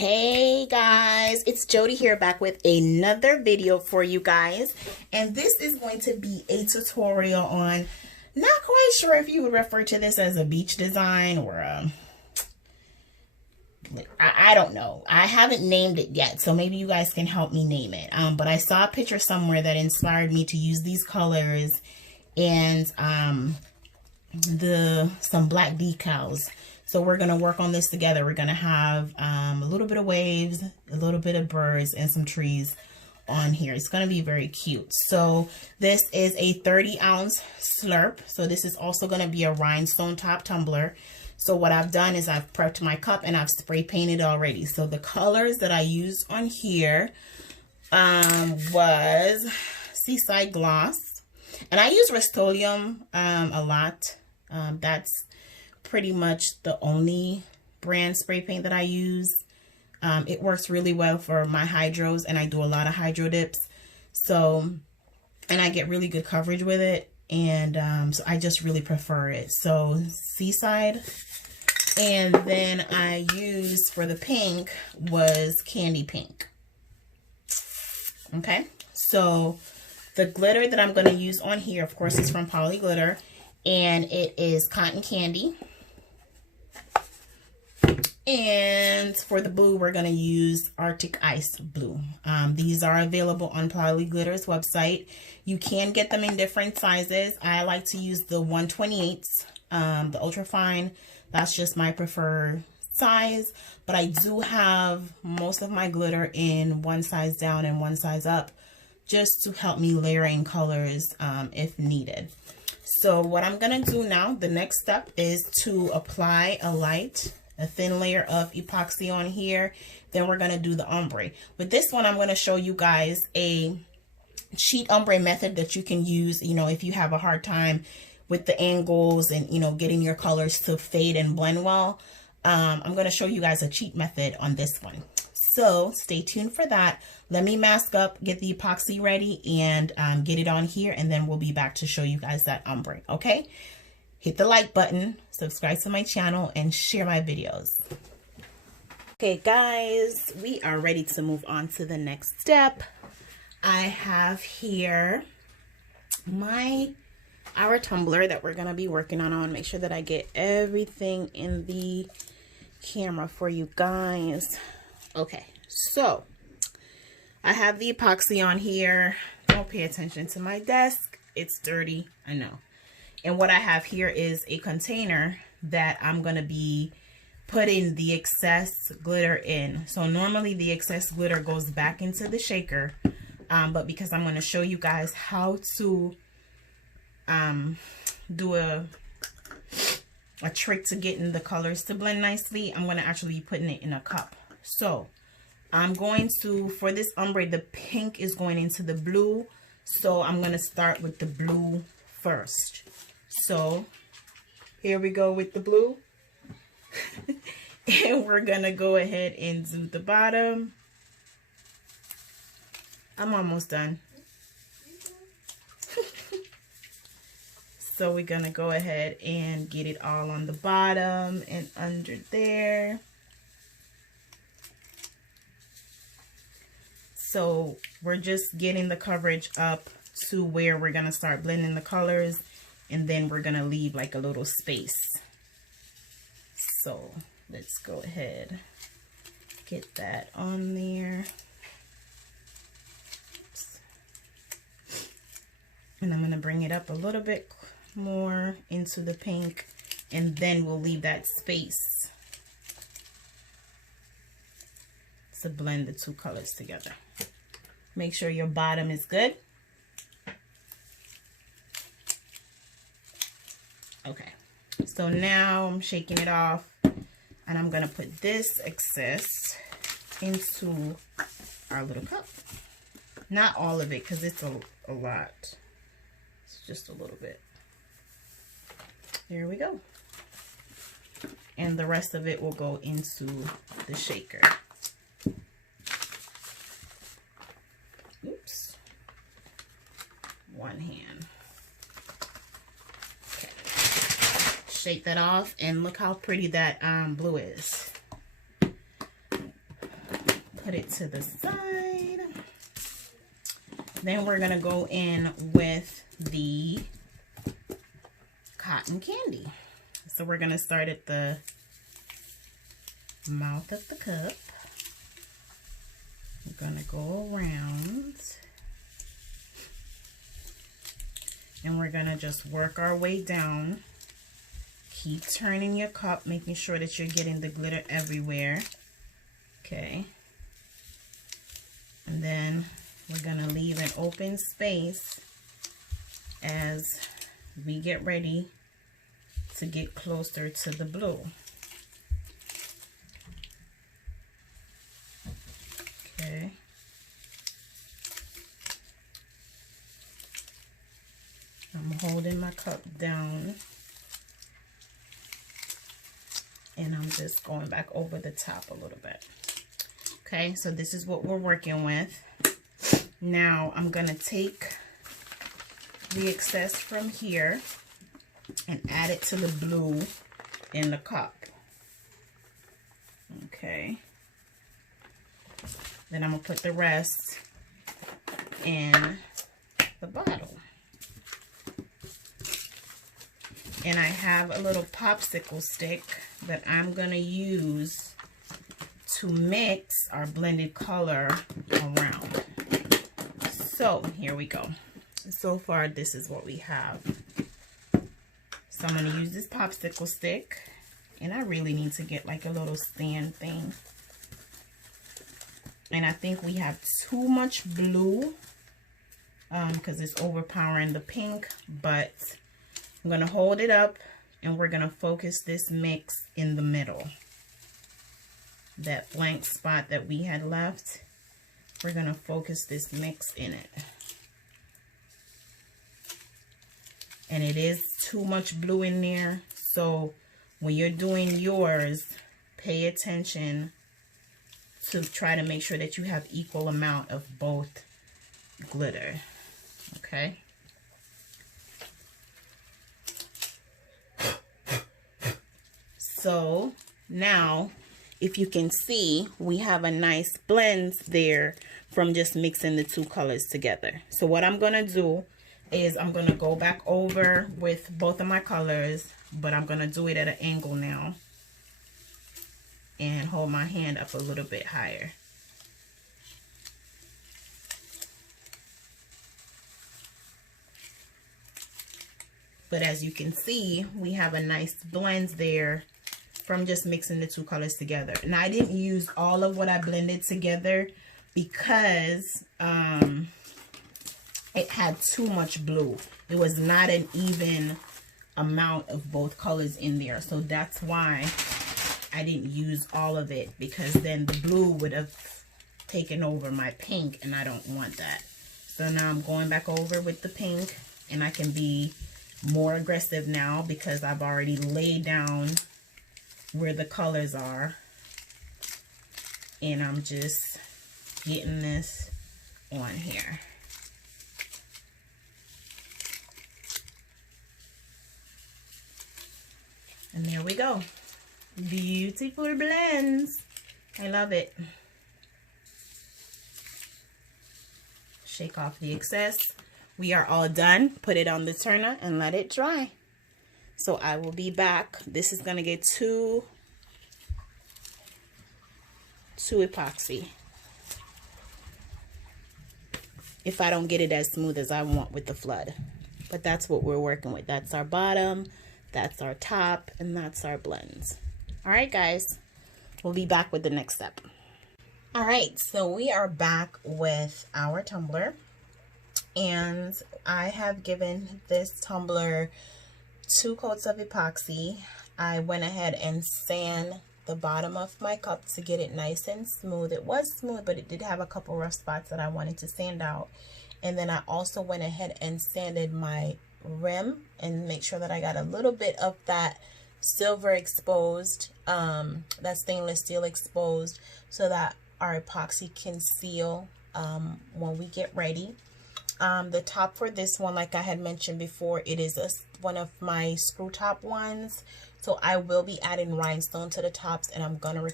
Hey guys, it's Jody here, back with another video for you guys, and this is going to be a tutorial on, not quite sure if you would refer to this as a beach design or I don't know. I haven't named it yet, so maybe you guys can help me name it. But I saw a picture somewhere that inspired me to use these colors and some black decals. So we're going to work on this together. We're going to have a little bit of waves, a little bit of birds, and some trees on here. It's going to be very cute. So this is a 30-ounce slurp. So this is also going to be a rhinestone top tumbler. So what I've done is I've prepped my cup and I've spray painted already. So the colors that I used on here was Seaside Gloss. And I use Rust-Oleum a lot. That's pretty much the only brand spray paint that I use. It works really well for my hydros, and I do a lot of hydro dips. So, and I get really good coverage with it. And so I just really prefer it. So Seaside. And then I used for the pink was Candy Pink. Okay. So the glitter that I'm going to use on here, of course, is from Poly Glitter. And it is Cotton Candy. And for the blue, we're going to use Arctic Ice Blue. These are available on Poly Glitter's website. You can get them in different sizes. I like to use the 1/28, the ultra fine. That's just my preferred size. But I do have most of my glitter in one size down and one size up, just to help me layer in colors if needed. So what I'm going to do now, the next step is to apply a thin layer of epoxy on here. Then we're going to do the ombre. With this one, I'm going to show you guys a cheat ombre method that you can use, you know, if you have a hard time with the angles and, you know, getting your colors to fade and blend well. I'm going to show you guys a cheat method on this one. So stay tuned for that. Let me mask up, get the epoxy ready, and get it on here, and then we'll be back to show you guys that ombre. Okay? Hit the like button, subscribe to my channel, and share my videos. Okay, guys, we are ready to move on to the next step. I have here our tumbler that we're going to be working on. I want to make sure that I get everything in the camera for you guys. Okay, so I have the epoxy on here. Don't pay attention to my desk. It's dirty, I know. And what I have here is a container that I'm going to be putting the excess glitter in. So normally the excess glitter goes back into the shaker. But because I'm going to show you guys how to do a trick to getting the colors to blend nicely, I'm going to actually be putting it in a cup. So I'm going to, for this ombre, the pink is going into the blue. So I'm going to start with the blue first. So here we go with the blue. And we're going to go ahead and do the bottom. I'm almost done. So we're going to go ahead and get it all on the bottom and under there. So we're just getting the coverage up to where we're going to start blending the colors. And then we're going to leave like a little space. So let's go ahead, get that on there. Oops. And I'm going to bring it up a little bit more into the pink. And then we'll leave that space to blend the two colors together. Make sure your bottom is good. Okay, so now I'm shaking it off, and I'm going to put this excess into our little cup. Not all of it, because it's a lot. It's just a little bit. There we go. And the rest of it will go into the shaker. Oops. One hand. Shake that off, and look how pretty that blue is. put it to the side. Then we're gonna go in with the cotton candy. So we're gonna start at the mouth of the cup. We're gonna go around. And we're gonna just work our way down. Keep turning your cup, making sure that you're getting the glitter everywhere. Okay. And then we're gonna leave an open space as we get ready to get closer to the blue. Okay. I'm holding my cup down and I'm just going back over the top a little bit. Okay, so this is what we're working with. Now I'm gonna take the excess from here and add it to the blue in the cup. Okay. Then I'm gonna put the rest in the bottle. And I have a little popsicle stick that I'm gonna use to mix our blended color around. So here we go. So far this is what we have. So I'm gonna use this popsicle stick, and I really need to get like a little stand thing. And I think we have too much blue because it's overpowering the pink, but I'm gonna hold it up and we're gonna focus this mix in the middle. That blank spot that we had left, we're gonna focus this mix in it. And it is too much blue in there, so when you're doing yours, pay attention to try to make sure that you have equal amount of both glitter. Okay. So now, if you can see, we have a nice blend there from just mixing the two colors together. So what I'm gonna do is I'm gonna go back over with both of my colors, but I'm gonna do it at an angle now and hold my hand up a little bit higher. But as you can see, we have a nice blend there from just mixing the two colors together. And I didn't use all of what I blended together because it had too much blue. It was not an even amount of both colors in there. So that's why I didn't use all of it, because then the blue would have taken over my pink and I don't want that. So now I'm going back over with the pink, and I can be more aggressive now because I've already laid down where the colors are, and I'm just getting this on here. And there we go. Beautiful blends. I love it. Shake off the excess. We are all done. Put it on the turner and let it dry. So I will be back. This is gonna get too epoxy if I don't get it as smooth as I want with the flood. But that's what we're working with. That's our bottom, that's our top, and that's our blends. All right, guys, we'll be back with the next step. All right, so we are back with our tumbler, and I have given this tumbler 2 coats of epoxy. I went ahead and sand the bottom of my cup to get it nice and smooth. It was smooth, but it did have a couple rough spots that I wanted to sand out. And then I also went ahead and sanded my rim and make sure that I got a little bit of that silver exposed, that stainless steel exposed, so that our epoxy can seal when we get ready. The top for this one, like I had mentioned before, it is one of my screw top ones. So I will be adding rhinestone to the tops, and I'm gonna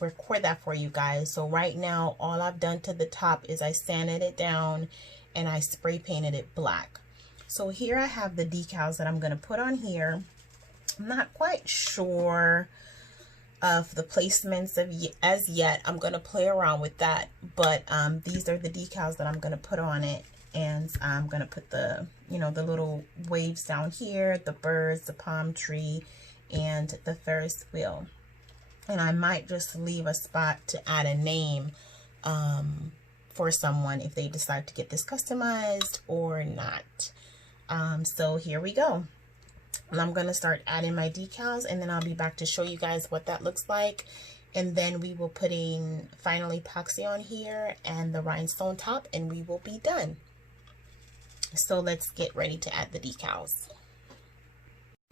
record that for you guys. So right now, all I've done to the top is I sanded it down and I spray painted it black. So here I have the decals that I'm going to put on here. I'm not quite sure of the placements as yet. I'm going to play around with that, but these are the decals that I'm going to put on it. And I'm going to put the, you know, the little waves down here, the birds, the palm tree, and the Ferris wheel. And I might just leave a spot to add a name for someone if they decide to get this customized or not. So here we go. And I'm going to start adding my decals, and then I'll be back to show you guys what that looks like. And then we will put in final epoxy on here and the rhinestone top, and we will be done. So let's get ready to add the decals.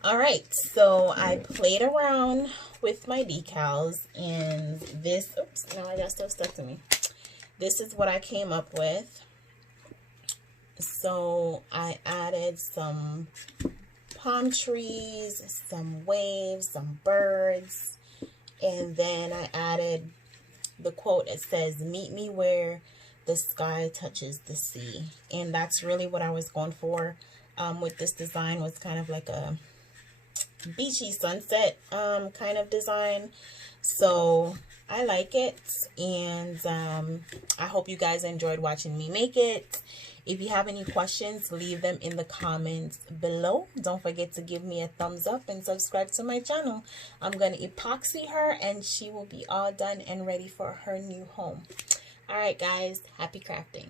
All right, so I played around with my decals, and this, oops, now I got stuff stuck to me. This is what I came up with. So I added some palm trees, some waves, some birds, and then I added the quote. It says, "Meet me where the sky touches the sea." And that's really what I was going for with this design. Was kind of like a beachy sunset kind of design. So I like it, and I hope you guys enjoyed watching me make it. If you have any questions, leave them in the comments below. Don't forget to give me a thumbs up and subscribe to my channel. I'm going to epoxy her, and she will be all done and ready for her new home. All right, guys, happy crafting.